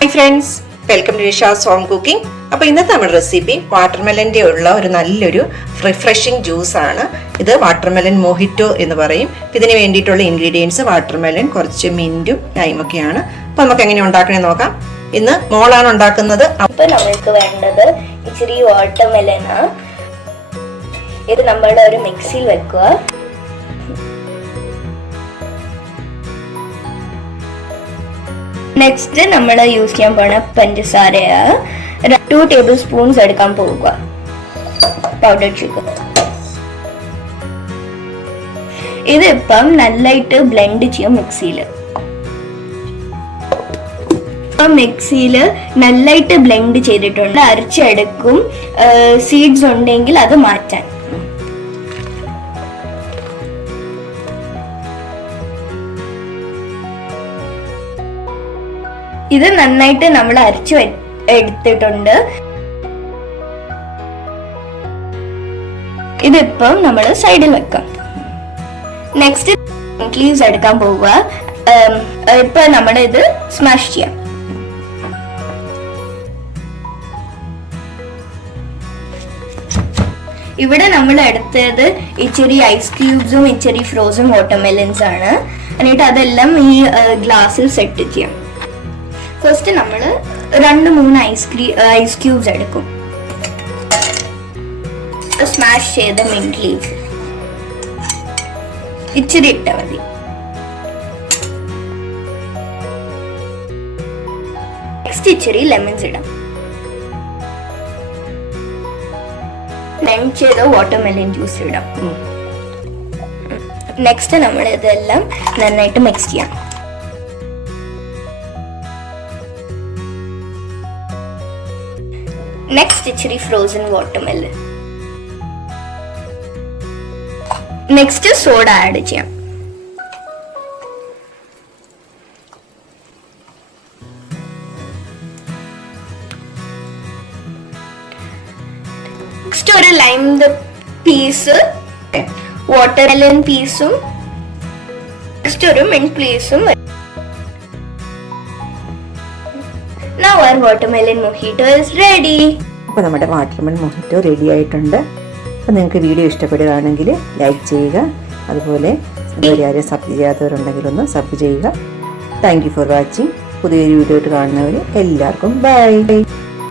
Hi friends, welcome to Nisha's home cooking. അപ്പോൾ ഇന്നത്തെ നമ്മുടെ റെസിപ്പി വാട്ടർമെലന്റെ ഉള്ള ഒരു നല്ലൊരു റിഫ്രഷിംഗ് ജ്യൂസ് ആണ്. ഇത് വാട്ടർമെലൻ മൊഹിറ്റോ എന്ന് പറയും. ഇതിന് വേണ്ടിയിട്ടുള്ള ഇൻഗ്രീഡിയൻസ് വാട്ടർമെലൻ, കുറച്ച് മിന്റും ലൈമൊക്കെയാണ്. അപ്പോൾ നമുക്ക് എങ്ങനെ ഉണ്ടാക്കണമെന്ന് നോക്കാം. ഇന്ന് മോളാണ് ഉണ്ടാക്കുന്നത്. അപ്പോൾ നമുക്ക് വേണ്ടത് ഇച്ചിരി വാട്ടർമെലൻ. ഇത് നമ്മൾ ഒരു മിക്സിയിൽ വെക്കുക. നെക്സ്റ്റ് നമ്മൾ യൂസ് ചെയ്യാൻ പോണ പഞ്ചസാര 2 ടേബിൾ സ്പൂൺസ് എടുക്കാൻ പോവുക. Powder sugar. ഇതിപ്പം നന്നായിട്ട് ബ്ലെൻഡ് ചെയ്യാം മിക്സിയിൽ. മിക്സിയിൽ നന്നായിട്ട് ബ്ലെൻഡ് ചെയ്തിട്ടുണ്ട്. അരച്ചെടുക്കും. സീഡ്സ് ഉണ്ടെങ്കിൽ അത് മാറ്റാൻ. ഇത് നന്നായിട്ട് നമ്മൾ അരച്ചു എടുത്തിട്ടുണ്ട്. ഇതിപ്പം നമ്മൾ സൈഡിൽ വെക്കാം. നെക്സ്റ്റ് ലീവ്സ് എടുക്കാൻ പോവുക. ഇപ്പൊ നമ്മൾ ഇത് സ്മാഷ് ചെയ്യാം. ഇവിടെ നമ്മൾ എടുത്തത് ഇച്ചിരി ഐസ് ക്യൂബ്സും ഇച്ചിരി ഫ്രോസൺ വാട്ടർമെലൻസ് ആണ്. എന്നിട്ട് അതെല്ലാം ഈ ഗ്ലാസ്സിൽ സെറ്റ് ചെയ്യാം. ഫസ്റ്റ് നമ്മൾ 2-3 ഐസ് ക്യൂബ്സ് എടുക്കും. സ്മാഷ് ചെയ്ത മിന്റ് ലീവ്സ് ഇച്ചിരി ഇട്ടാൽ മതി. നെക്സ്റ്റ് ഇച്ചിരി ലെമൺസ് ഇടാം. ബ്ലെൻഡ് ചെയ്ത വാട്ടർമെലൻ ജ്യൂസ് ഇടാം. നെക്സ്റ്റ് നമ്മൾ ഇതെല്ലാം നന്നായിട്ട് മിക്സ് ചെയ്യാം. നെക്സ്റ്റ് ഇച്ചിരി frozen watermelon. Next soda add ചെയ്യാം. നെക്സ്റ്റ് ഒരു ലൈം പീസ്, വാട്ടർമെലൻ പീസും നെക്സ്റ്റ് ഒരു മിന്റ് പീസും. Now our watermelon mojito is ready. അപ്പോൾ നമ്മുടെ വാട്ടർമെലൻ മൊഹിറ്റോ റെഡി ആയിട്ടുണ്ട്. അപ്പോൾ നിങ്ങൾക്ക് വീഡിയോ ഇഷ്ടപ്പെടുകയാണെങ്കിൽ ലൈക്ക് ചെയ്യുക. അതുപോലെ ആരും സബ് ചെയ്യാത്തവരുണ്ടെങ്കിൽ ഒന്ന് സബ് ചെയ്യുക. Thank you for watching. പുതിയൊരു വീഡിയോ ആയിട്ട് കാണുന്നവർ എല്ലാവർക്കും ബൈ.